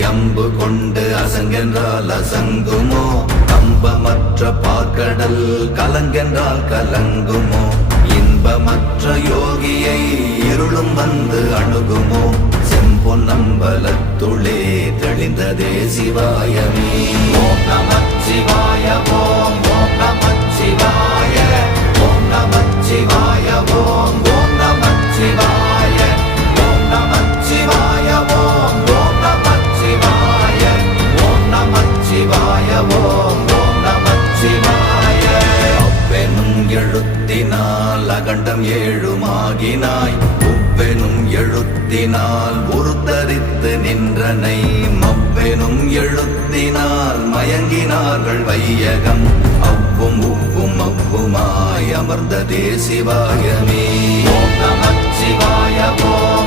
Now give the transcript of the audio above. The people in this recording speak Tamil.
அம்பு கொண்டு அசங்கென்றால் அசங்குமோ? கம்பமற்ற பார்க்கடல் கலங்கென்றால் கலங்குமோ? இன்பமற்ற யோகியை இருளும் வந்து அணுகுமோ? செம்பொன்னம்பலத்துளே தெளிந்ததே சிவாயமே. ஓம் நமச்சிவாய ஓம் ஓம் நமச்சிவாய ஓம் நமச்சிவாய ஓம் ஓம் நமச்சிவாய ஓம் நமச்சிவாய ஓம் ஓம் நமச்சிவாய ஓம் நமச்சிவாய ஓம் ஓம் நமச்சிவாய. அவ்வெனும் எழுத்தினால் அகண்டம் ஏழுமாகினாய், உவ்வெனும் எழுத்தினால் உருத்தரித்து நின்றனை, மவ்வெனும் எழுத்தினால் மயங்கினார்கள் வையகம், அவ்வும் உவ்வும் அவ்வுமாய் அமர்ந்ததே சிவாயமே. ஓம் நமச்சிவாய ஓம்